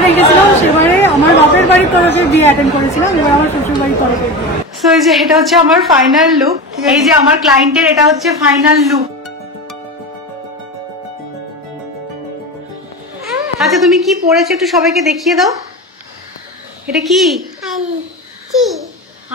যেবারে গেছিলাম সেবারে আমার বাপের বাড়ির তরফে বিয়ে অ্যাটেন্ড করেছিলাম, এবার আমার শ্বশুর বাড়ির তরফে বিয়ে। সো এই যে এটা হচ্ছে আমার ফাইনাল লুক, এই যে আমার ক্লায়েন্টের এটা হচ্ছে ফাইনাল লুক। আচ্ছা তুমি কি পরেছো একটু সবাইকে দেখিয়ে দাও, এটা কি?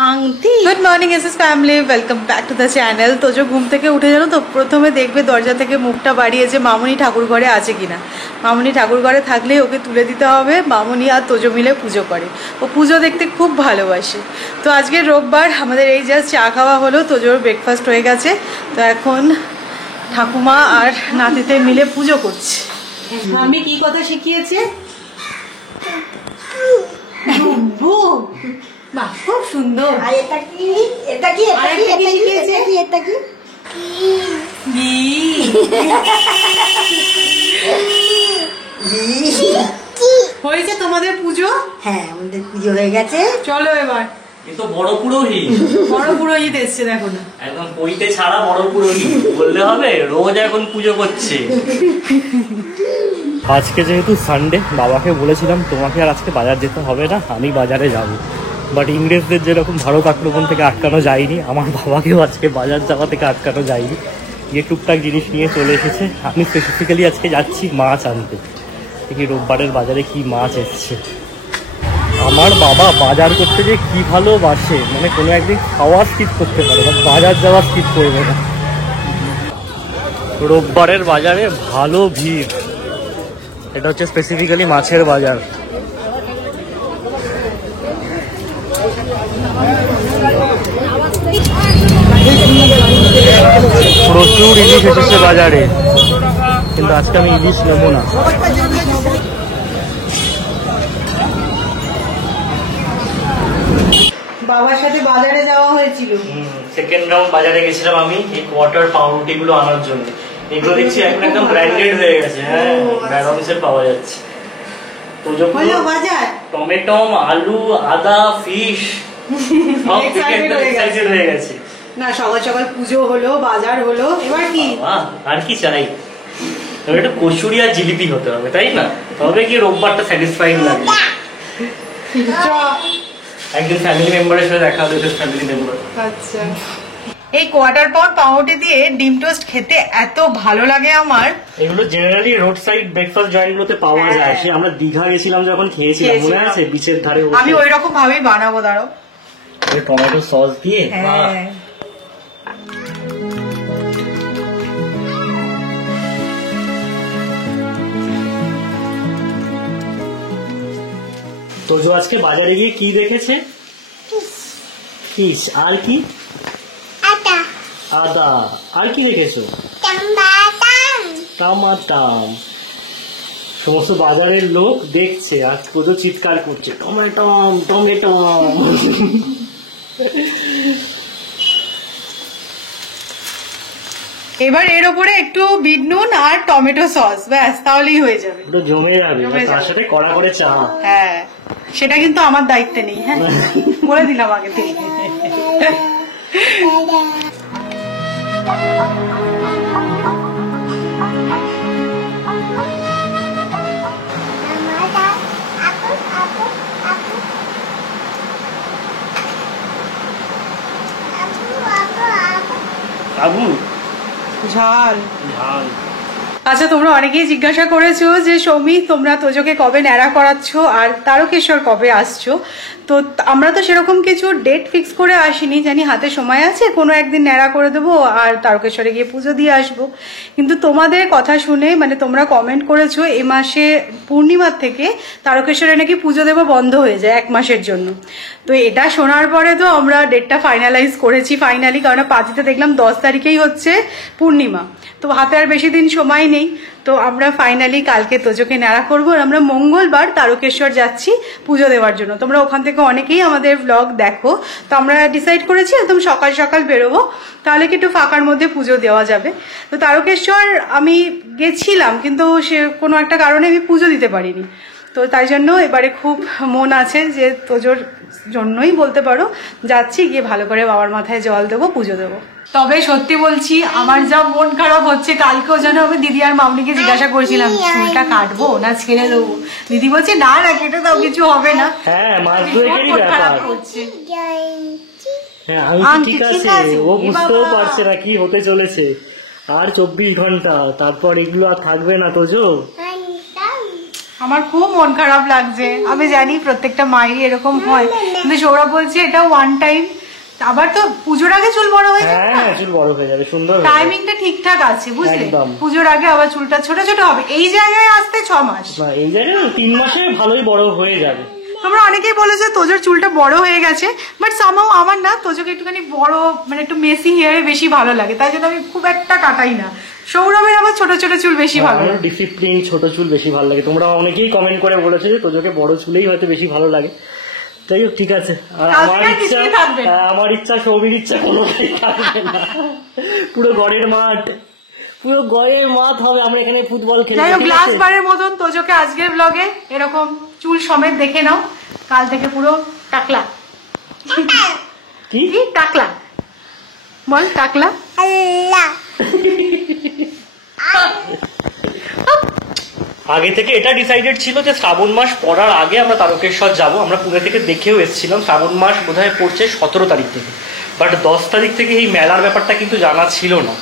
আংটি। Good morning SS family, welcome back to the channel. Tojo ঘুম থেকে উঠে জানো তো প্রথমে দেখবে দরজা থেকে মুখটা বাড়িয়ে যে মামুনি ঠাকুর ঘরে আছে কিনা। মামুনি ঠাকুর ঘরে থাকলেই ওকে তুলে দিতে হবে, মামুনি আর তোজো মিলে পুজো করে, ও পুজো দেখতে খুব ভালোবাসে। তো আজকে রোববার আমাদের এই জাস্ট চা খাওয়া হলো, তোজোর ব্রেকফাস্ট হয়ে গেছে। তো এখন ঠাকুমা আর নাতিতে মিলে পুজো করছে। আমি কি কথা শিখিয়েছে? বাহ খুব সুন্দর। আর এটা কি? এটা কি? এটা কি শিখিয়েছে? এটা কি? হয়েছে তোমাদের পুজো? হ্যাঁ আমাদের পুজো হয়ে গেছে, চলো এবার। তো বড় পুরোহিত, বড় পুরোহিত এসছে দেখো না, একদম কইতে ছাড়া বড় পুরোহিত বললে হবে, রোজ এখন পুজো করছে। আজকে যেহেতু সানডে, বাবাকে বলেছিলাম তোমাকে আর আজকে বাজার যেতে হবে না, আমি বাজারে যাব। বাট ইংরেজদের যেরকম ভারত আক্রমণ থেকে আটকানো যায়নি, আমার বাবাকেও আজকে বাজার যাওয়া থেকে আটকানো যায়নি। গিয়ে টুকটাক জিনিস নিয়ে চলে এসেছে। আমি স্পেসিফিক্যালি আজকে যাচ্ছি মাছ আনতে। দেখি রোববারের বাজারে কি মাছ এসছে। আমার বাবা বাজার করতে যে কি ভালোবাসে, মানে কোনো একদিন খাওয়া স্কিপ করতে পারে, বাট বাজার যাওয়া স্কিপ করবে না। রোববারের বাজারে ভালো ভিড়। এটা হচ্ছে স্পেসিফিক্যালি মাছের বাজার। প্রচুর ইলিশ এসেছে বাজারে, কিন্তু আজকে আমি ইলিশ নেবো না। বাবার সাথে বাজারে যাওয়া হয়েছিল। সেকেন্ড রাউন্ড বাজারে গেছিলাম আমি এই কোয়ার্টার পাউরুটি গুলো আনার জন্য। এগুলো দেখছি এখন একদম ব্র্যান্ডেড হয়ে গেছে। হ্যাঁ, ব্যারন্সের পাওয়া যাচ্ছে। টমেটো, আলু, আদা, ফিশ সব এক্সাইটেড হয়ে গেছে। না সকাল সকাল পুজো হলো, বাজার হলো, এবার কি? আর কি চাই? তবে একটা কচুরি আর জিলিপি হতে হবে, তাই না? তবে কি রোববারটা স্যাটিসফাইং লাগে। একজন ফ্যামিলি মেম্বারের সাথে দেখা হলো, ফ্যামিলি মেম্বার। আচ্ছা, এই কোয়ার্টার পাউন্ড পাউরুটি দিয়ে ডিম টোস্ট খেতে এত ভালো লাগে আমার। এগুলো জেনারেলি রোড সাইড ব্রেকফাস্ট জয়েন্টগুলোতে পাওয়া যায়। সে আমরা দীঘা গেছিলাম যখন খেয়েছিলাম, মনে আছে? বিচের ধারে। আমি ওই রকম ভাবেই বানাবো, দাঁড়াও। টমেটো সস দিয়ে। তোজো আজকে বাজারে গিয়ে কি দেখেছে? ফিশ। আর কি? আদা। আর কি দেখেছো? টমাটাম। সমস্ত বাজারের লোক দেখছে আর তোজো চিৎকার করছে, টমেটম টমেটম। এবার এর উপরে একটু বিট নুন আর টমেটো সস, ব্যাস তাহলেই হয়ে যাবে। জমে যাবে, তার সাথে কড়া করে চা। হ্যাঁ, সেটা কিন্তু আমার দায়িত্বে নেই। হ্যাঁ, বলে দিলাম আগে থেকে। আবু ঝাল ঝাল। আচ্ছা, তোমরা অনেকেই জিজ্ঞাসা করেছো যে সৌমি তোমরা তোজোকে কবে ন্যাড়া করাচ্ছ আর তারকেশ্বর কবে আসছো। তো আমরা তো সেরকম কিছু ডেট ফিক্স করে আসিনি, জানি হাতে সময় আছে, কোনো একদিন ন্যাড়া করে দেবো আর তারকেশ্বরে গিয়ে পুজো দিয়ে আসবো। কিন্তু তোমাদের কথা শুনে, মানে তোমরা কমেন্ট করেছো এই মাসে পূর্ণিমার থেকে তারকেশ্বরে নাকি পুজো দেওয়া বন্ধ হয়ে যায় 1 মাসের জন্য। তো এটা শোনার পরে তো আমরা ডেটটা ফাইনালাইজ করেছি ফাইনালি, কারণ পাঁচিতে দেখলাম 10 তারিখেই হচ্ছে পূর্ণিমা, তো হাতে আর বেশি দিন সময় নেই। তো আমরা ফাইনালি কালকে তোজোকে ন্যাড়া করবো আর আমরা মঙ্গলবার তারকেশ্বর যাচ্ছি পুজো দেওয়ার জন্য। তোমরা ওখান থেকে অনেকেই আমাদের ব্লগ দেখো, তো আমরা ডিসাইড করেছি একদম সকাল সকাল বেরোবো, তাহলে কি একটু ফাঁকার মধ্যে পুজো দেওয়া যাবে। তো তারকেশ্বর আমি গেছিলাম, কিন্তু সে কোনো একটা কারণে আমি পুজো দিতে পারিনি। তো তাই জন্য এবারে খুব মন আছে যে তোজোর জন্যই বলতে পারো যাচ্ছি, গিয়ে ভালো করে বাবার মাথায় জল দেবো, পুজো দেবো। তবে সত্যি বলছি আমার যা মন খারাপ হচ্ছে, কালকেও যেন আমি দিদি আর মামনিকে জিজ্ঞাসা করেছিলাম চুলটা কাটবো না ছেড়ে দেবো, দিদি বলছে না না কেটে দাও, কিছু হবে না। হ্যাঁ মাস দুয়েকেরই ব্যাপার। হ্যাঁ আমি ঠিক আছে, ও বুঝতেও পারছে না কি হতে চলেছে। আর 24 ঘন্টা, তারপর এগুলো আর থাকবে না তোজো। আমার খুব মন খারাপ লাগছে, আমি জানি প্রত্যেকটা মায়েরই এরকম হয়, কিন্তু সৌরভ বলছে এটা ওয়ান টাইম, আবার তো পুজোর আগে চুল বড় হয়ে যাবে। হ্যাঁ চুল বড় হয়ে যাবে, সুন্দর টাইমিংটা ঠিকঠাক আছে বুঝলে, একদম। পুজোর আগে আবার চুলটা ছোট ছোট হবে, এই জায়গায় আসতে 6 মাস, না এই জায়গায় 3 মাসে ভালোই বড় হয়ে যাবে। তোমরা অনেকেই বলেছো তোজোর চুলটা বড় হয়ে গেছে, বাট সামহাও আমার না তোজোকে একটুখানি বড় মানে একটু মেসি হেয়ারে বেশি ভালো লাগে, তাই জন্য আমি খুব একটা কাটাই না। সৌরভের আবার ছোট ছোট চুল বেশি ভালো লাগে, ডিসিপ্লিন ছোট চুল বেশি ভালো লাগে। তোমরা অনেকেই কমেন্ট করে বলেছো যে তোজোকে বড় চুলেই হয়তো বেশি ভালো লাগে। যাই হোক ঠিক আছে, আর আমার ইচ্ছা সৌমির ইচ্ছা কোনোটাই থাকবে না, পুরো গড়ের মাঠ, পুরো গড়ের মাঠ হবে, আমরা এখানে ফুটবল খেলি। যাই হোক লাস্ট বারের মতন তোজোকে আজকের ব্লগে এরকম চুল সমেত দেখে নাও, কাল থেকে পুরো টাকলা। কি টাকলা বল, টাকলা। আগে থেকে এটা ডিসাইডেড ছিল যে শ্রাবণ মাস পড়ার আগে আমরা তারকেশ্বর যাব। আমরা পুনে থেকে দেখেও এসেছিলাম, শ্রাবণ মাস বোধহয় পড়ছে 17 তারিখ থেকে, বাট 10 তারিখ থেকে এই মেলার ব্যাপারটা কিন্তু জানা ছিল না।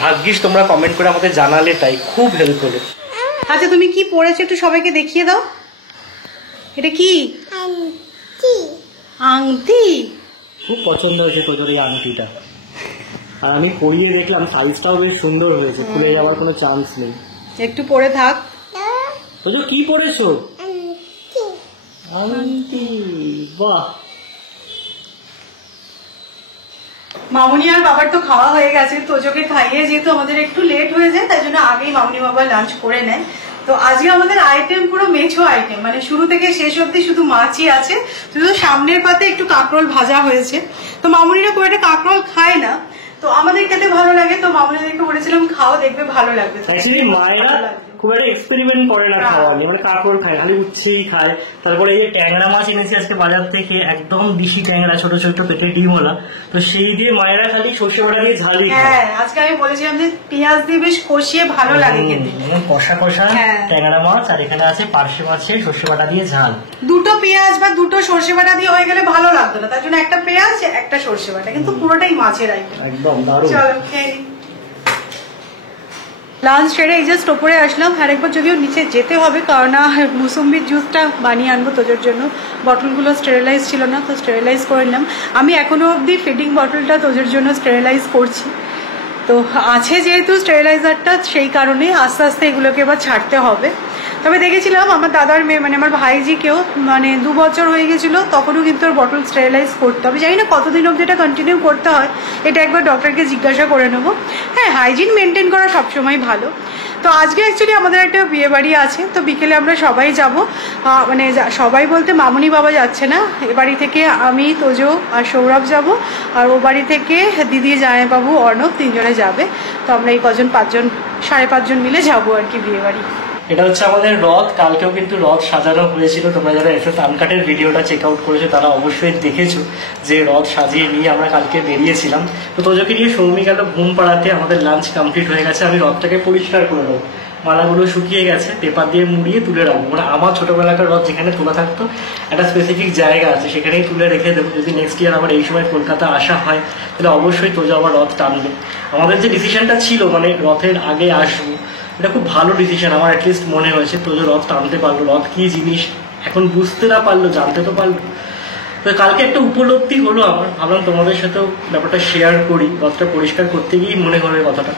ভাগ্যিস তোমরা কমেন্ট করে আমাদের জানালে, তাই খুব হেল্প হলো। আচ্ছা তুমি কি পড়েছো একটু সবাইকে দেখিয়ে দাও, এটা কি? আংটি। খুব পছন্দ হয়েছে তোদের এই আংটিটা, আর আমি পরিয়ে দেখলাম সাইজটাও বেশ সুন্দর হয়েছে, খুলে যাওয়ার কোনো চান্স নেই। একটু পরে থাক। তোজো কি পরেছো? আংটি, বাহ। মামুনি আর বাবার তো খাওয়া হয়ে গেছে, তোজোকে খাইয়ে যেহেতু আমাদের একটু লেট হয়ে যায়, তাই জন্য আগেই মামুনি বাবা লাঞ্চ করে নেয়। তো আজকে আমাদের আইটেম পুরো মেছো আইটেম, মানে শুরু থেকে শেষ অব্দি শুধু মাছই আছে, শুধু সামনের পাতে একটু কাঁকরোল ভাজা হয়েছে। তো মামুনিরা খুব একটা কাঁকরোল খায় না, তো আমাদের খেতে ভালো লাগে, তো মামুনিদেরকে বলেছিলাম খাও, দেখবে ভালো লাগবে। মায়েরা খুব একটা এক্সপেরিমেন্ট করে না খাওয়া নিয়ে, মানে কাঁকড় খায়, খালি উচ্ছেই খায়। তারপরে এই যে ট্যাংরা মাছ এনেছি আজকে বাজার থেকে, একদম দিশি ট্যাংরা, ছোট ছোট পেটে ডিমওয়ালা, তো সেই দিয়ে মায়েরা খালি সর্ষে বাটা দিয়ে ঝালি খায়। হ্যাঁ আজকে আমি বলেছিলাম যে পেঁয়াজ দিয়ে বেশ কষিয়ে ভালো লাগে খেতে, কষা কষা ট্যাংরা মাছ, আর এখানে আছে পার্শে মাছের সর্ষে বাটা দিয়ে ঝাল। দুটো পেঁয়াজ বা দুটো সর্ষে বাটা দিয়ে হয়ে গেলে ভালো লাগতো না, তার জন্য একটা পেঁয়াজ একটা সর্ষে বাটা, কিন্তু পুরোটাই মাছের আইটেম, একদম দারুণ। চলো খেয়ে নিই। লাঞ্চ সেরে এই জাস্ট ওপরে আসলাম, আর একবার যদিও নিচে যেতে হবে, কারণ মুসম্বির জুসটা বানিয়ে আনবো তোজোর জন্য। বটলগুলো স্টেরিলাইজ ছিল না, তো স্টেরিলাইজ করে নিলাম। আমি এখনো অবধি ফিডিং বটলটা তোজোর জন্য স্টেরিলাইজ করছি, তো আছে যেহেতু স্টেরিলাইজারটা, সেই কারণে আস্তে আস্তে এগুলোকে এবার ছাড়তে হবে। তবে দেখেছিলাম আমার দাদার মেয়ে মানে আমার ভাইজিকেও, মানে 2 বছর হয়ে গেছিলো, তখনও কিন্তু ওর বটল স্টেরিলাইজ করতে হবে। জানি না কতদিন অবধি এটা কন্টিনিউ করতে হয়, এটা একবার ডক্টরকে জিজ্ঞাসা করে নেবো। হ্যাঁ হাইজিন মেনটেন করা সবসময় ভালো। তো আজকে অ্যাকচুয়ালি আমাদের একটা বিয়ে বাড়ি আছে, তো বিকেলে আমরা সবাই যাব, মানে সবাই বলতে মামুনি বাবা যাচ্ছে না, এ বাড়ি থেকে আমি, তোজো আর সৌরভ যাব, আর ও বাড়ি থেকে দিদি, জামাইবাবু, অর্ণব 3 জনে যাবে। তো আমরা এই কজন 5জন 5.5 জন মিলে যাবো আর কি বিয়ে বাড়ি। এটা হচ্ছে আমাদের রথ, কালকেও কিন্তু রথ সাজানো হয়েছিল। তোমরা যারা এসএস আনকাটের ভিডিওটা চেক আউট করেছো তারা অবশ্যই দেখেছো যে রথ সাজিয়ে নিয়ে আমরা কালকে বেরিয়েছিলাম। তো তোজোকে নিয়ে সৌমি গেল ঘুম পাড়াতে, আমাদের লাঞ্চ কমপ্লিট হয়ে গেছে। আমি রথটাকে পরিষ্কার করে দেবো, মালাগুলো শুকিয়ে গেছে, পেপার দিয়ে মুড়িয়ে তুলে রাখবো। মানে আমার ছোটবেলাকার রথ যেখানে তোলা থাকতো একটা স্পেসিফিক জায়গা আছে, সেখানেই তুলে রেখে দেবো। যদি নেক্সট ইয়ার আবার এই সময় কলকাতা আসা হয় তাহলে অবশ্যই তোজো আবার রথ টানবে। আমাদের যে ডিসিশনটা ছিল মানে রথের আগে আসবো, এটা খুব ভালো ডিসিশন আমার অ্যাটলিস্ট মনে হয়েছে। তোজো রথ টানতে পারলো, রথ কি জিনিস এখন বুঝতে না পারলো, জানতে তো পারলো। তো কালকে একটা উপলব্ধি হলো আমার, ভাবলাম তোমাদের সাথেও ব্যাপারটা শেয়ার করি। রথটা পরিষ্কার করতে গিয়েই মনে হলো কথাটা।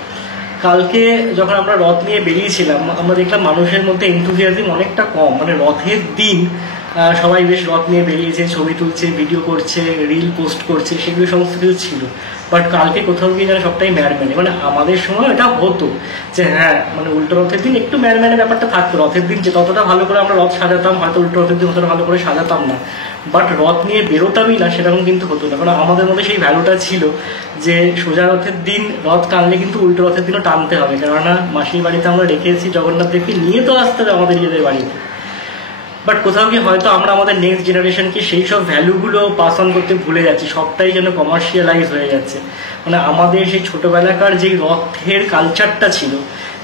কালকে যখন আমরা রথ নিয়ে বেরিয়েছিলাম, আমরা দেখলাম মানুষের মধ্যে এনথুজিয়াজম অনেকটা কম। মানে রথের দিন সবাই বেশ রথ নিয়ে বেরিয়েছে, ছবি তুলছে, ভিডিও করছে, রিল পোস্ট করছে, সেগুলো সমস্ত কিছু ছিল। বাট কালকে কোথাও গিয়ে যেন সবটাই ম্যারম্যানে। মানে আমাদের সময় এটা হতো যে হ্যাঁ মানে উল্টো রথের দিন একটু ম্যারম্যানে ব্যাপারটা থাকতো। রথের দিন যে ততটা ভালো করে আমরা রথ সাজাতাম, হয়তো উল্টো রথের দিন অতটা ভালো করে সাজাতাম না, বাট রথ নিয়ে বেরোতামই না সেরকম কিন্তু হতো না। কারণ আমাদের মধ্যে সেই ভ্যালুটা ছিল যে সোজা রথের দিন রথ টানলে কিন্তু উল্টো রথের দিনও টানতে হবে, কেননা মাসির বাড়িতে আমরা রেখেছি জগন্নাথ দেবকে, নিয়ে তো আসতে হবে আমাদের নিজেদের বাড়িতে। বাট কোথাও গিয়ে হয়তো আমরা আমাদের নেক্সট জেনারেশনকে সেই সব ভ্যালুগুলো পাস অন করতে ভুলে যাচ্ছি, সবটাই যেন কমার্শিয়ালাইজ হয়ে যাচ্ছে। মানে আমাদের সেই ছোটোবেলাকার যেই রথের কালচারটা ছিল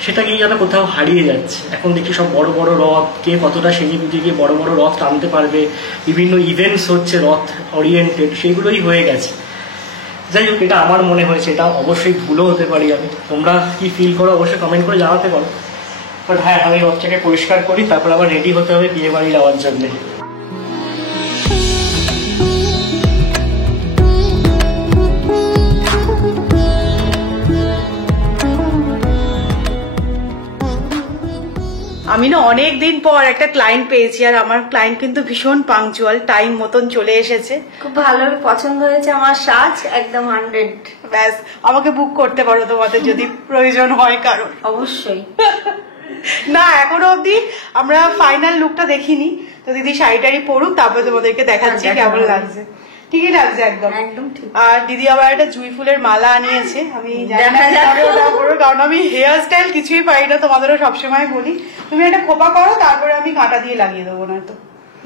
সেটাকেই যেন কোথাও হারিয়ে যাচ্ছে। এখন দেখি সব বড় বড় রথ, কে কতটা সেজে গুজে গিয়ে বড় বড় রথ টানতে পারবে, বিভিন্ন ইভেন্টস হচ্ছে রথ ওরিয়েন্টেড, সেইগুলোই হয়ে গেছে। যাই হোক, এটা আমার মনে হয়েছে, এটা অবশ্যই ভুলও হতে পারি আমি। তোমরা কি ফিল করো অবশ্যই কমেন্ট করে জানাতে পারো। বাট হ্যাঁ, আমি রথটাকে পরিষ্কার করি, তারপর আবার রেডি হতে হবে বিয়ে বাড়ি যাওয়ার জন্য। আমি না অনেক দিন পর একটা ক্লায়েন্ট পেয়েছি, আর আমার ক্লায়েন্ট কিন্তু ভীষণ পাংচুয়াল, টাইম মতন চলে এসেছে। খুব ভালো পছন্দ হয়েছে আমার সাজ, একদম 100। ব্যাস, আমাকে বুক করতে পারো তোমাদের যদি প্রয়োজন হয় কারণ। অবশ্যই। না, এখনো অবধি আমরা ফাইনাল লুকটা দেখিনি, তো দিদি শাড়িটারি পরুক, তারপরে তোমাদেরকে দেখাচ্ছি কেমন লাগছে। ঠিকই লাগছে একদম একদম ঠিক। আর দিদি আবার একটা জুঁই ফুলের মালা আনিয়েছে, আমি জানি না কিভাবে ওটা করবো, কারণ আমি হেয়ার স্টাইল কিছুই পারি না। তোমাদেরও সবসময় বলি তুমি একটা খোপা করো, তারপরে আমি কাঁটা দিয়ে লাগিয়ে দেবো, না তো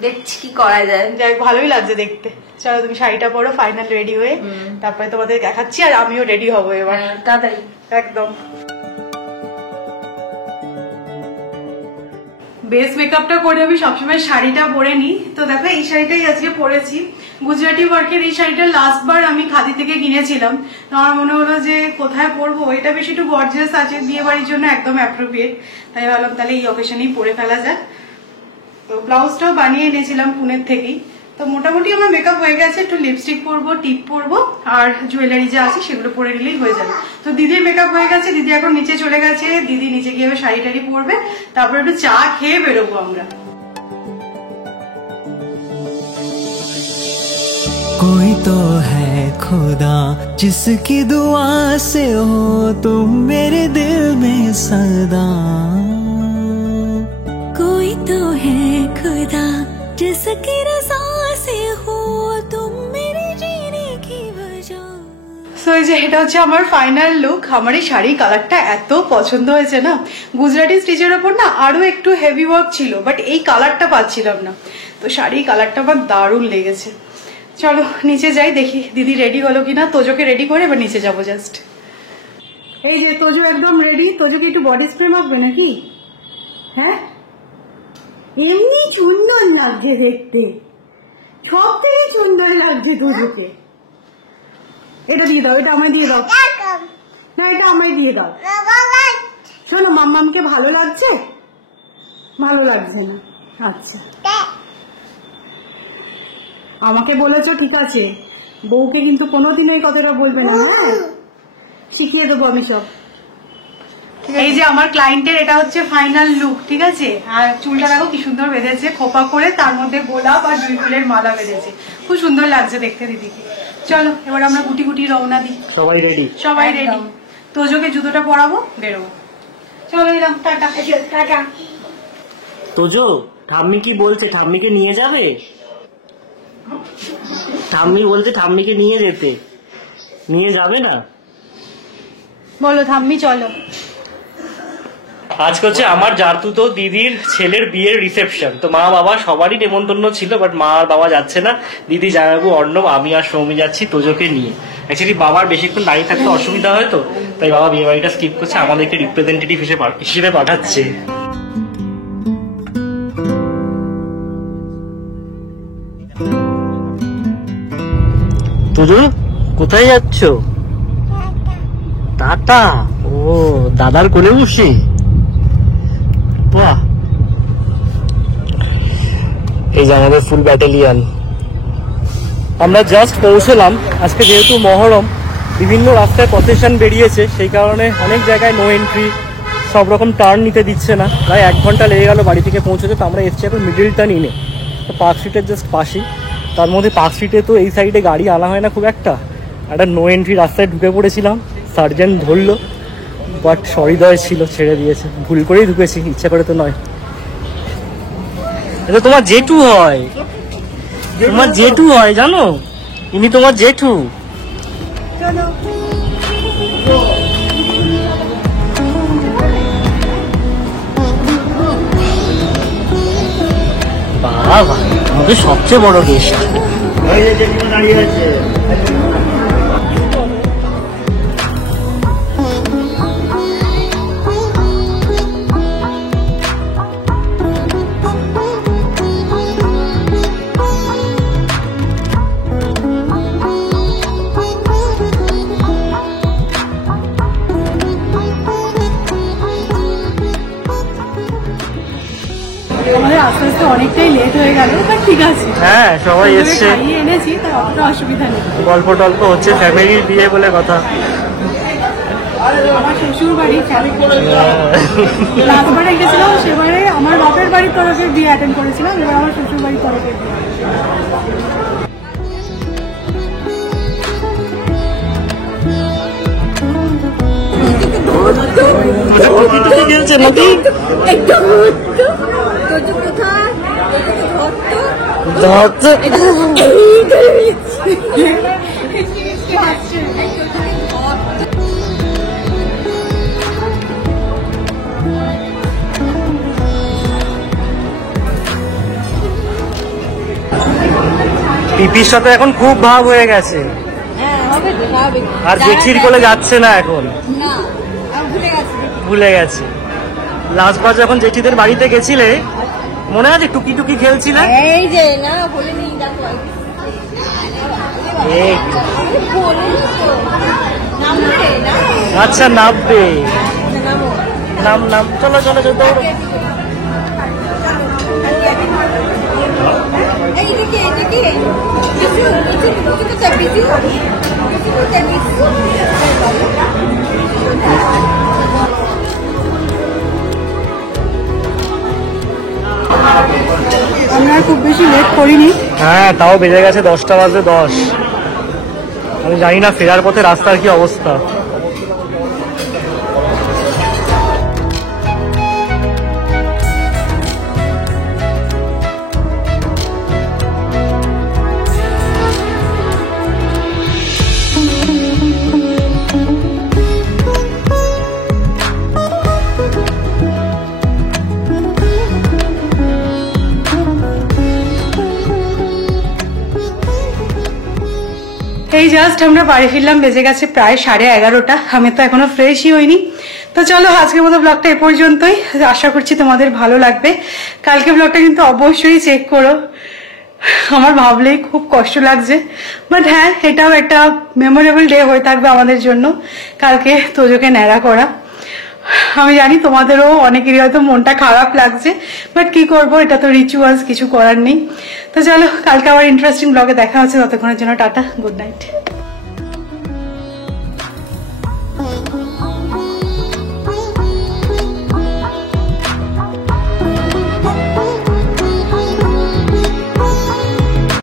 দেখছি কি করা যায়। যাই, ভালোই লাগছে দেখতে। চলো তুমি শাড়িটা পরো ফাইনাল রেডি হয়ে, তারপরে তোমাদের দেখাচ্ছি, আর আমিও রেডি হবো এবার তাড়াতাড়ি একদম। বেস মেকআপটা করে আমি সবসময় শাড়িটা পরে নিই, তো দেখো এই শাড়িটাই আজকে পরেছি। গুজরাটি ওয়ার্কের এই শাড়িটা লাস্ট বার আমি খাদি থেকে কিনেছিলাম, তো আমার মনে হলো যে কোথায় পরবো, এটা বেশি একটু গর্জিয়াস আছে, বিয়ে বাড়ির জন্য একদম অ্যাপ্রোপ্রিয়েট, তাই ভাবলাম তাহলে এই অকেশনেই পরে ফেলা যাক। তো ব্লাউজটাও বানিয়ে এনেছিলাম পুনের থেকেই। তো মোটামুটি আমার মেকআপ হয়ে গেছে, একটু লিপস্টিক পরবো, টিপ পরবো, আর জুয়েলারি যা আছে সেগুলো পরে নিলেই হয়ে যাবে। তো দিদির মেকআপ হয়ে গেছে, দিদি এখন নিচে চলে গেছে, দিদি নিচে গিয়ে শাড়ি টাড়ি পরবে, তারপরে একটু চা খেয়ে বেরোবো আমরা। कोई तो है खुदा जिसकी दुआ से हो तुम मेरे दिल में सदा, कोई तो है खुदा जिसकी रज़ा से हो तुम मेरे जीने की वजह। সো এই যে এটা হচ্ছে আমার ফাইনাল লুক। আমার এই শাড়ির কালারটা এত পছন্দ হয়েছে না, গুজরাটি স্টিচের ওপর না আরো একটু হেভি ওয়ার্ক ছিল, বাট এই কালারটা পাচ্ছিলাম না, তো শাড়ির কালারটা আমার দারুণ লেগেছে। চলো নিচে যাই, দেখি দিদি রেডি হলো কিনা। তোজোকে রেডি করে এবার নিচে যাবো জাস্ট। এই যে তোজো একদম রেডি। তোজোকে একটু বডি স্প্রে মাখবে নাকি? হ্যাঁ, এমনি সুন্দর লাগছে দেখতে, সব থেকে সুন্দর লাগছে তোজোকে। এটা দিয়ে দাও, এটা আমায় দিয়ে দাও। না, এটা আমায় দিয়ে দাও। শোনো, মাম্মামকে ভালো লাগছে? ভালো লাগছে না? আচ্ছা, আমাকে বলেছো ঠিক আছে, বউকে কিন্তু কোনোদিন এই কথাটা বলবে না, হ্যাঁ? শিখিয়ে দেবো আমি সব। এই যে আমার ক্লায়েন্টের এটা হচ্ছে ফাইনাল লুক, ঠিক আছে? আর চুলটা দেখো কি সুন্দর বেঁধেছে, খোপা করে, তার মধ্যে গোলাপ আর জুঁই ফুলের মালা বেঁধেছে, খুব সুন্দর লাগছে দেখতে দিদিকে। চলো এবার আমরা গুটি গুটি রওনা দিই। সবাই রেডি? সবাই রেডি। তোজোকে জুতোটা পরাবো, বেরোবো। চলো এলাম, টাটা। টাটা। তোজো, ঠাম্মি কি বলছে? ঠাম্মিকে নিয়ে যাবে? ঠাম্মি বলছে ঠাম্মিকে নিয়ে যেতে, নিয়ে যাবে না? বলো ঠাম্মি চলো। আজকে হচ্ছে আমার জারতুতো দিদির ছেলের বিয়ের রিসেপশন, তো মা বাবা সবারই নেমন্তন্ন ছিল, বাট মা আর বাবা যাচ্ছে না, দিদি জামাইবাবু অর্ণব, আমি আর সৌমি যাচ্ছি তোজোকে নিয়ে। অ্যাকচুয়ালি বাবার বেশিক্ষণ দাঁড়িয়ে থাকতে অসুবিধা হয়, তো তাই বাবা বিয়ে বাড়িটা স্কিপ করছে, আমাদেরকে রিপ্রেজেন্টেটিভ হিসেবে পাঠাচ্ছে। তোজো কোথায় যাচ্ছ? টাটা। ও, দাদার কোলে বসে? বাহ, এই যে আমাদের ফুল ব্যাটালিয়ান। আমরা জাস্ট পৌঁছলাম। আজকে যেহেতু মহরম, বিভিন্ন রাস্তায় প্রসেশন বেরিয়েছে, সেই কারণে অনেক জায়গায় নো এন্ট্রি, সব রকম টার্ন নিতে দিচ্ছে না। প্রায় 1 ঘন্টা লেগে গেল বাড়ি থেকে পৌঁছতে। তো আমরা এসছি এখন মিডিল টার্ন ইনে, তো পার্ক স্ট্রিটের জাস্ট পাশেই। তার মধ্যে পার্ক স্ট্রিটে তো এই সাইডে গাড়ি আনা হয় না খুব একটা, একটা নো এন্ট্রি রাস্তায় ঢুকে পড়েছিলাম, সার্জেন্ট ধরলো, বাট সহৃদয় ছিল, ছেড়ে দিয়েছে। ভুল করেই ঢুকেছি, ইচ্ছা করে তো নয়। এটা তোমার জেঠু হয়, তোমার জেঠু হয়, জানো? ইনি তোমার জেঠু। বাবা আমাদের সবচেয়ে বড় গেস্ট দাঁড়িয়ে আছে। আমাদের আস্তে আস্তে অনেকটাই লেট হয়ে গেল, বাট ঠিক আছে। হ্যাঁ সবাই এসছে, খাইয়ে এনেছি, তাই অতটা অসুবিধা নেই। গল্প টল্প হচ্ছে, ফ্যামিলির বিয়ে বলে কথা। আমার শ্বশুর বাড়ি লাস্টবারে গেছিলাম, সেবারে আমার বাপের বাড়ির তরফের বিয়ে অ্যাটেন্ড করেছিলাম, এবার আমার শ্বশুর বাড়ির তরফের বিয়ে। খেলছে নাকি? পিপির সাথে এখন খুব ভাব হয়ে গেছে, আর জেঠির কোলে যাচ্ছে না এখন, ভুলে গেছে। লাস্ট বার যখন জেঠিদের বাড়িতে গেছিলে মনে আছে টুকি টুকি খেলছিলে? এই যে না বলিনি, দেখো এই বলিনি তো, নামবে না, আচ্ছা নামবে, নামো নাম নাম, চলো চলো চলো দৌড়ো। এইদিকে এইদিকে কিছু কিছু কিছু তো চাবি কিছু কিছু চাবি। আমরা খুব বেশি লেট করিনি। হ্যাঁ তাও বেজে গেছে 10টা বাজে 10। আমি জানি না ফেরার পথে রাস্তার কি অবস্থা। এই জাস্ট আমরা বাড়ি ফিরলাম, বেজে গেছে প্রায় 11:30। আমি তো এখনো ফ্রেশই হইনি। তো চলো আজকের মতো ব্লগটা এ পর্যন্তই, আশা করছি তোমাদের ভালো লাগবে। কালকে ব্লগটা কিন্তু অবশ্যই চেক করো, আমার ভাবলেই খুব কষ্ট লাগছে, বাট হ্যাঁ এটাও একটা মেমোরেবল ডে হয়ে থাকবে আমাদের জন্য, কালকে তোজোকে ন্যাড়া করা। আমি জানি তোমাদেরও অনেকেরই হয়তো মনটা খারাপ লাগছে, বাট কি করবো, এটা তো রিচুয়ালস, কিছু করার নেই। তো চলো কালকে আবার ইন্টারেস্টিং ব্লগে দেখা হচ্ছে, ততক্ষণের জন্য টাটা, গুড নাইট।